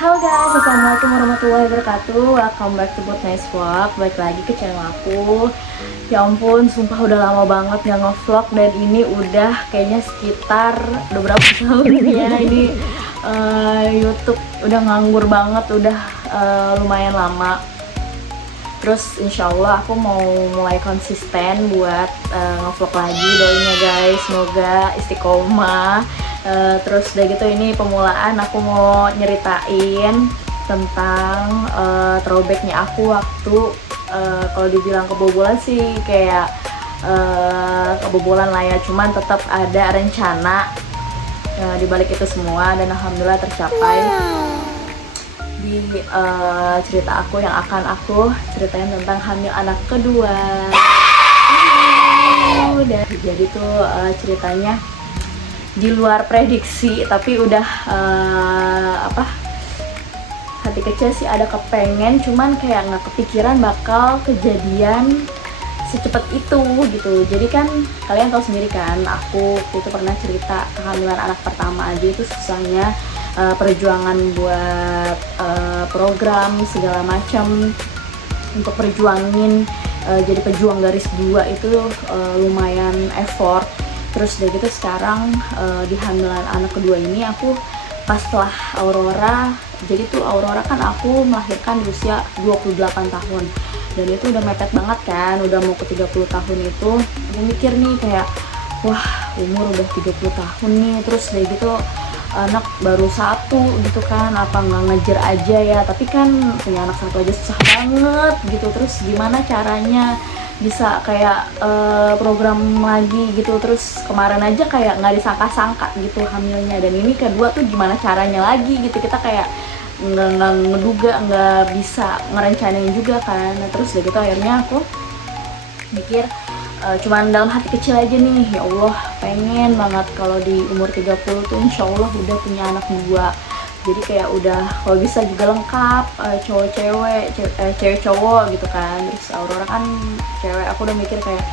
Halo guys, assalamualaikum warahmatullahi wabarakatuh. Welcome back to Boat Nice Vlog. Balik lagi ke channel aku. Ya ampun, sumpah udah lama banget nggak ngevlog. Dan ini udah kayaknya sekitar udah berapa tahun ya ini YouTube udah nganggur banget. Udah lumayan lama. Terus insya Allah aku mau mulai konsisten buat ngevlog lagi. Doain ya guys, semoga istiqomah. Terus udah gitu ini pemulaan aku mau nyeritain tentang throwbacknya aku waktu kalau dibilang kebobolan sih kayak kebobolan lah ya, cuman tetap ada rencana di balik itu semua dan alhamdulillah tercapai. Di cerita aku yang akan aku ceritain tentang hamil anak kedua. Dan jadi tuh ceritanya di luar prediksi, tapi udah hati kecil sih ada kepengen, cuman kayak nggak kepikiran bakal kejadian secepat itu gitu. Jadi kan kalian tahu sendiri kan, aku itu pernah cerita kehamilan anak pertama aja itu susahnya, perjuangan buat program segala macam untuk perjuangin jadi pejuang garis 2 itu lumayan effort. Terus dari gitu sekarang di hamilan anak kedua ini aku pas setelah Aurora, jadi tuh Aurora kan aku melahirkan di usia 28 tahun dan itu udah mepet banget kan, udah mau ke 30 tahun itu. Aku mikir nih kayak wah umur udah 30 tahun nih, terus dari gitu anak baru satu gitu kan, apa nggak ngejar aja ya, tapi kan punya anak satu aja susah banget gitu. Terus gimana caranya bisa kayak program lagi gitu. Terus kemarin aja kayak nggak disangka-sangka gitu hamilnya, dan ini kedua tuh gimana caranya lagi gitu, kita kayak nggak ngeduga, nggak bisa ngerencanain juga kan. Nah, terus udah gitu akhirnya aku mikir cuman dalam hati kecil aja nih, ya Allah pengen banget kalau di umur 30 tuh insya Allah udah punya anak dua. Jadi kayak udah kalau bisa juga lengkap, cowok cewek, cewek cowok gitu kan. Terus Aurora kan cewek, aku udah mikir kayak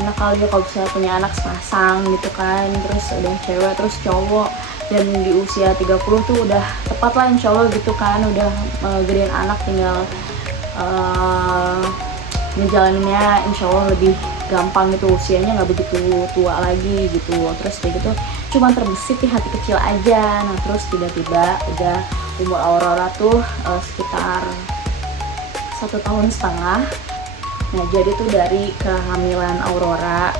enak kali ya kalau bisa punya anak sepasang gitu kan. Terus udah cewek terus cowok, dan di usia 30 tuh udah tepat lah insya Allah gitu kan, udah gedein anak, tinggal ngejalaninnya insya Allah lebih gampang gitu, usianya nggak begitu tua lagi gitu. Terus kayak gitu cuman terbesit di hati kecil aja. Nah terus tiba-tiba udah umur Aurora tuh sekitar 1,5 tahun. Nah jadi tuh dari kehamilan Aurora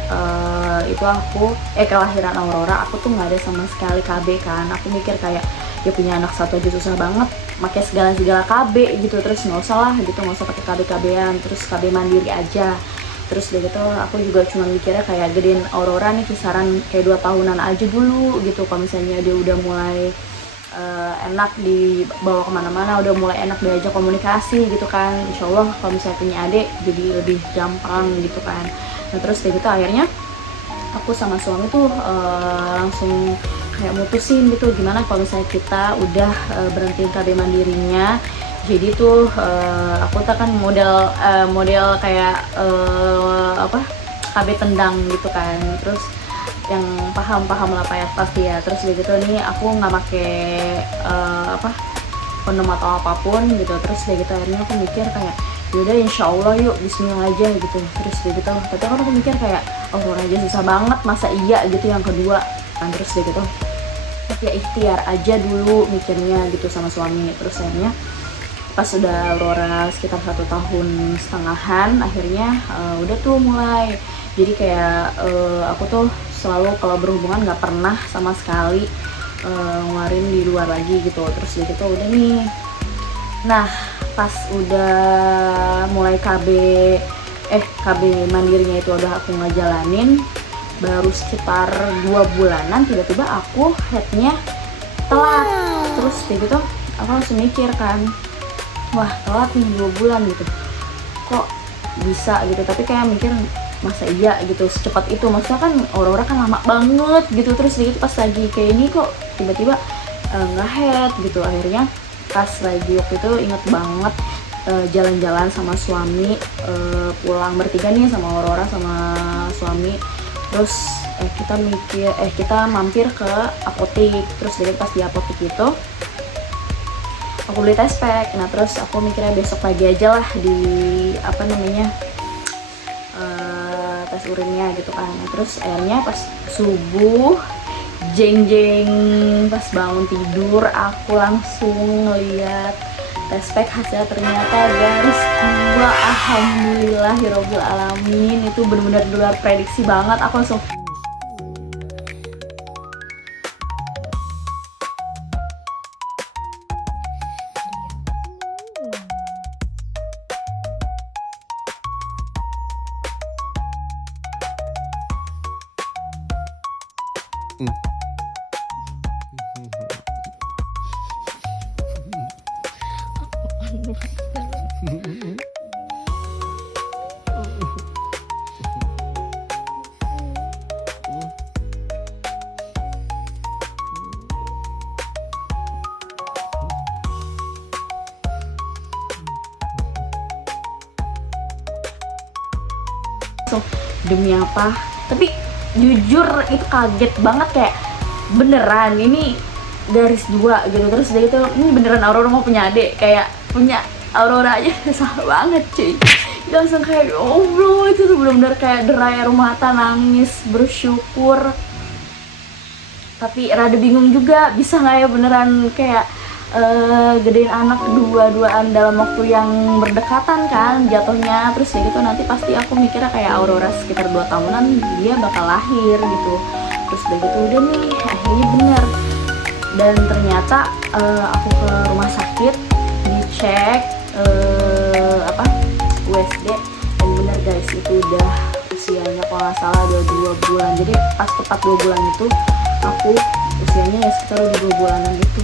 itu aku kelahiran Aurora aku tuh nggak ada sama sekali KB kan. Aku mikir kayak ya punya anak satu aja susah banget, pakai segala KB gitu. Terus nggak usah lah gitu, nggak usah pakai KB-an, terus KB mandiri aja. Terus dari gitu aku juga cuma mikirnya kayak gedein Aurora nih kisaran kayak 2 tahunan aja dulu gitu. Kalau misalnya dia udah mulai enak dibawa kemana-mana, udah mulai enak diajak komunikasi gitu kan, insya Allah kalau misalnya punya adik jadi lebih gampang gitu kan. Nah terus dari gitu akhirnya aku sama suami tuh langsung kayak mutusin gitu, gimana kalau misalnya kita udah berhentiin KB mandirinya. Jadi tuh aku tuh kan model kayak KB tendang gitu kan. Terus yang paham lah Pak ya pasti ya. Terus begitu nih aku nggak pakai kondom atau apapun gitu. Terus begitu akhirnya aku mikir kayak yaudah insya Allah yuk bismillah aja gitu. Terus begitu tapi kan aku mikir kayak oh aja susah banget, masa iya gitu yang kedua kan. Terus begitu ya ikhtiar aja dulu mikirnya gitu sama suami. Terus akhirnya pas udah Aurora sekitar 1,5 tahun akhirnya udah tuh mulai. Jadi kayak aku tuh selalu kalau berhubungan nggak pernah sama sekali ngeluarin di luar lagi gitu. Terus gitu udah nih. Nah pas udah mulai KB mandirinya itu udah aku ngejalanin, baru sekitar 2 bulanan tiba-tiba aku headnya telat. Terus kayak gitu aku langsung mikir kan, wah telat nih 2 bulan gitu, kok bisa gitu. Tapi kayak mikir masa iya gitu secepat itu, maksudnya kan Aurora kan lama banget gitu. Terus gitu pas lagi kayak ini kok tiba-tiba nge-head gitu. Akhirnya pas lagi waktu itu inget banget jalan-jalan sama suami, pulang bertiga nih sama Aurora sama suami. Terus kita mampir ke apotik. Terus dari pas di apotik itu aku beli test pack. Nah terus aku mikirnya besok pagi aja lah di apa namanya tes urinnya gitu kan. Nah, terus akhirnya pas subuh jeng pas bangun tidur aku langsung ngeliat test pack hasilnya ternyata garis 2. Alhamdulillahirobbil alamin, itu benar-benar di luar prediksi banget. Aku langsung demi apa, tapi jujur itu kaget banget, kayak beneran ini garis 2 gitu. Terus dari itu ini beneran Aurora mau punya adik, kayak punya Aurora aja salah banget cuy. Langsung kayak oh bro, itu tuh bener-bener kayak derai air mata, nangis bersyukur, tapi rada bingung juga bisa nggak ya beneran kayak gedein anak dua-duaan dalam waktu yang berdekatan kan jatuhnya. Terus ya gitu nanti pasti aku mikirnya kayak Aurora sekitar 2 tahunan dia bakal lahir gitu. Terus udah gitu udah nih akhirnya bener, dan ternyata aku ke rumah sakit dicek USG dan bener guys itu udah usianya kalau nggak salah udah 2 bulan. Jadi pas tepat 2 bulan itu aku usianya ya sekitar udah 2 bulanan gitu.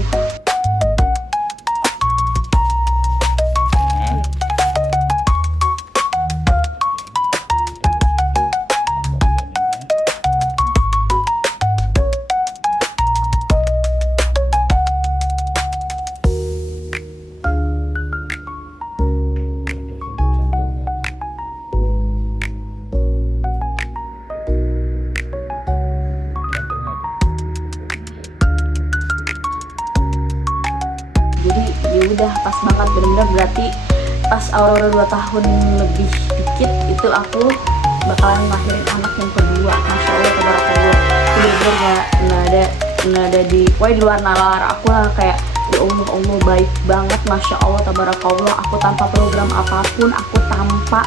Jadi ya udah pas banget, bener-bener berarti pas Aurora 2 tahun lebih dikit itu aku bakalan lahirin anak yang kedua. Masya Allah tabarakallah, bener-bener nggak ada di luar nalar aku lah, kayak ya Allah baik banget, Masya Allah tabarakallah. Aku tanpa program apapun, aku tanpa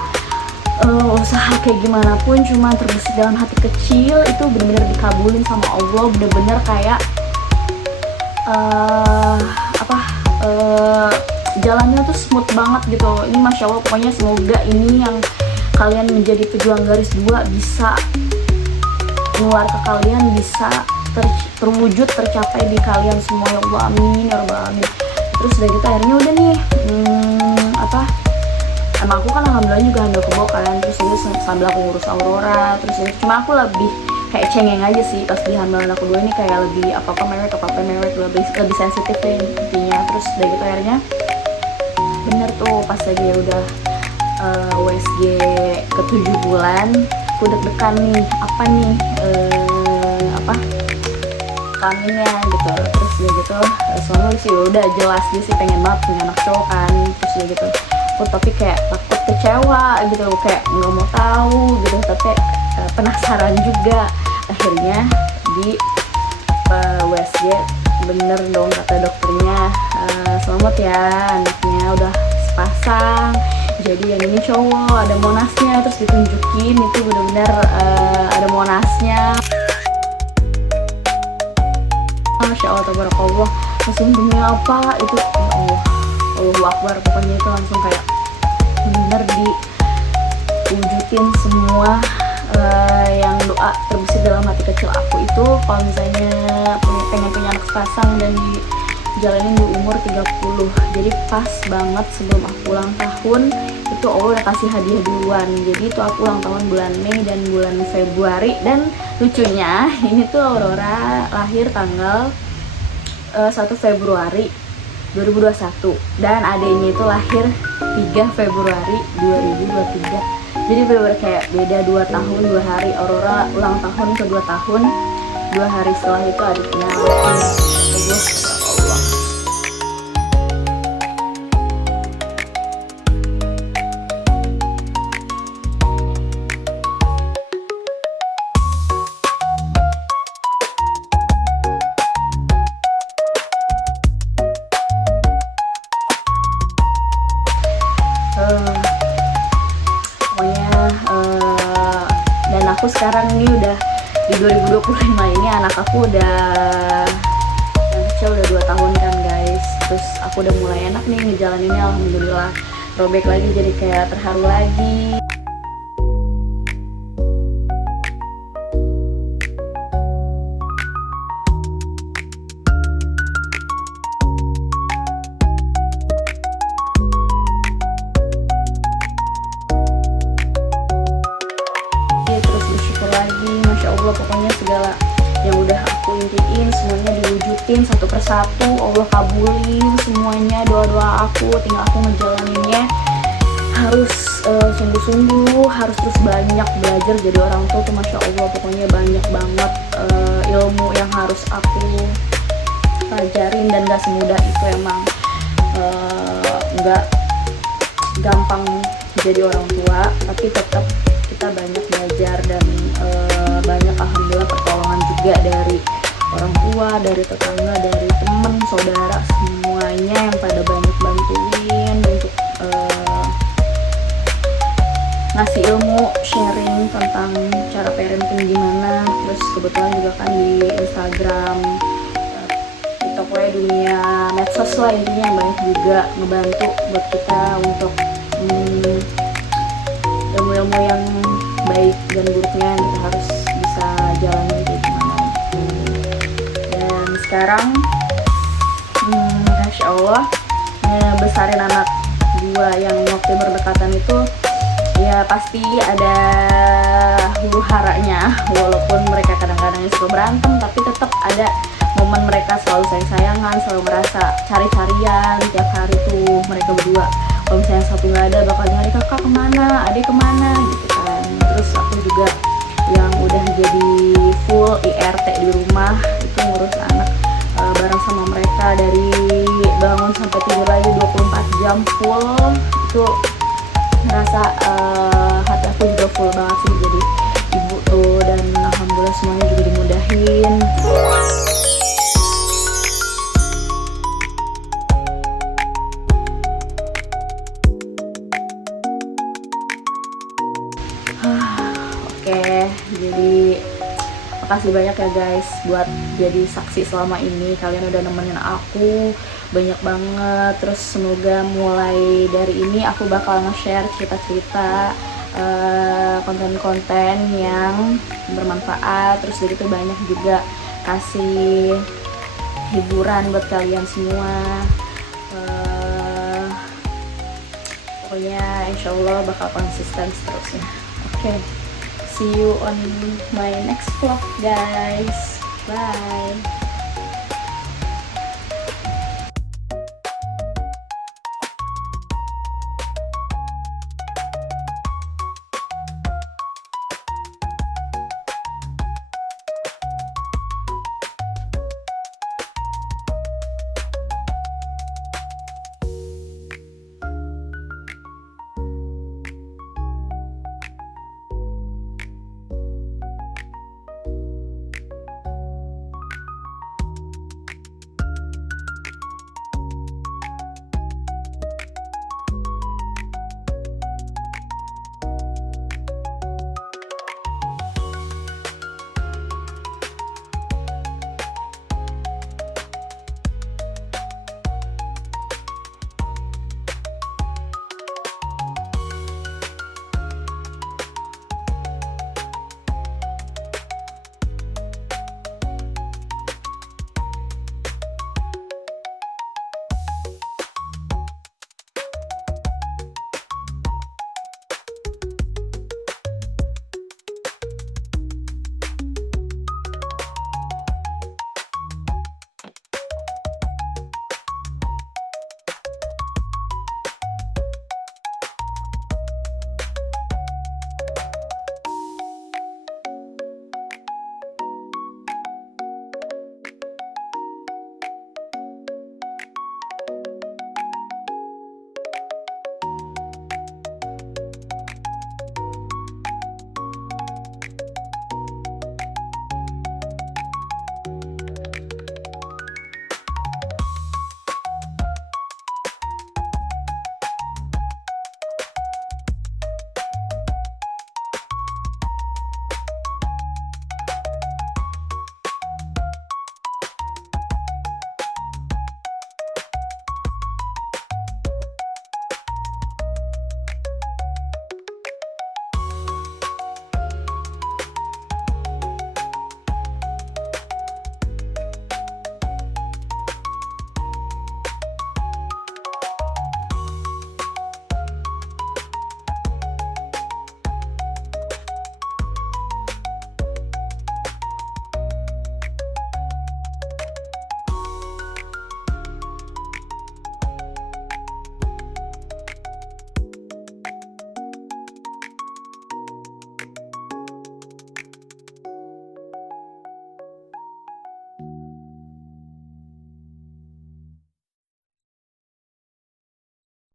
usaha kayak gimana pun, cuma terbesit dalam hati kecil itu bener-bener dikabulin sama Allah. Bener-bener kayak jalannya tuh smooth banget gitu. Ini Masya Allah, pokoknya semoga ini yang kalian menjadi pejuang garis 2 bisa keluar ke kalian, bisa terwujud, tercapai di kalian semua ya Allah, amin ya rabbal alamin. Terus udah gitu akhirnya udah nih emang aku kan alhamdulillah juga hamil kebo kan. Terus itu sambil aku ngurus Aurora, terus itu cuma aku lebih kayak cengeng aja sih pas di hamil anak kedua ini, kayak lebih apa-apa mewek lebih sensitif ya intinya. Terus udah gitu akhirnya bener tuh pas lagi ya udah USG ke 7 bulan aku deg-degan nih kelaminnya gitu. Terus ya gitu soalnya sih udah jelas dia sih pengen banget punya anak cowok kan. Terus ya gitu aku tapi kayak takut kecewa gitu, kayak nggak mau tahu gitu, tapi penasaran juga. Akhirnya di USG bener dong kata dokternya, selamat ya anaknya udah sepasang, jadi yang ini cowok, ada monasnya. Terus ditunjukin itu bener-bener ada monasnya. Masya Allah tabarakallah, langsung demi apa itu ya Allah, Allahu Akbar, pokoknya itu langsung kayak bener diwujudin semua yang doa terbesit dalam hati kecil aku itu. Kalau misalnya pengen punya anak sepasang dan dijalanin di umur 30, jadi pas banget sebelum aku ulang tahun itu Allah udah kasih hadiah duluan. Jadi itu aku ulang tahun bulan Mei dan bulan Februari, dan lucunya ini tuh Aurora lahir tanggal 1 Februari 2021 dan adiknya itu lahir 3 Februari 2023. Jadi bener-bener kayak beda 2 tahun 2 hari. Aurora ulang tahun ke 2 tahun 2 hari setelah itu adiknya lahir. ini anak aku udah yang kecil udah 2 tahun kan guys. Terus aku udah mulai enak nih ngejalaninnya, alhamdulillah. Robek lagi jadi kayak terharu lagi. Terus bersyukur lagi, Masya Allah, pokoknya segala yang udah aku impiin semuanya diwujudin satu persatu. Allah kabulin semuanya doa-doa aku, tinggal aku ngejalaninnya. Harus sungguh-sungguh, harus terus banyak belajar jadi orang tua tuh, Masya Allah, pokoknya banyak banget ilmu yang harus aku pelajarin, dan gak semudah itu emang. Gak gampang jadi orang tua, tapi tetap kita banyak belajar, dan banyak alhamdulillah pertolongan juga dari orang tua, dari tetangga, dari teman, saudara, semuanya yang pada banyak bantuin untuk ngasih ilmu, sharing tentang cara parenting gimana. Terus kebetulan juga kan di Instagram, TikTok, dunia medsos lah intinya, yang banyak juga ngebantu buat kita untuk ilmu-ilmu yang baik dan buruknya kita harus bisa jalanin kayak gimana. Dan sekarang Masya Allah, ngebesarin anak dua yang waktu berdekatan itu ya pasti ada huru haranya, walaupun mereka kadang-kadang suka berantem, tapi tetap ada momen mereka selalu sayang-sayangan, selalu merasa cari-carian tiap hari tuh mereka berdua. Kalau misalnya satu nggak ada, bakal nyari kakak kemana, adik kemana gitu kan. Terus aku juga yang udah jadi full IRT di rumah, itu ngurus anak bareng sama mereka, dari bangun sampai tidur lagi 24 jam full. Itu ngerasa hati aku juga full banget sih jadi ibu tuh, dan alhamdulillah semuanya juga dimudahin. Oke, jadi makasih banyak ya guys buat jadi saksi selama ini. Kalian udah nemenin aku banyak banget. Terus semoga mulai dari ini aku bakal nge-share cerita-cerita, konten-konten yang bermanfaat. Terus dari itu banyak juga kasih hiburan buat kalian semua. Pokoknya insya Allah bakal konsisten seterusnya. Oke. See you on my next vlog guys. Bye.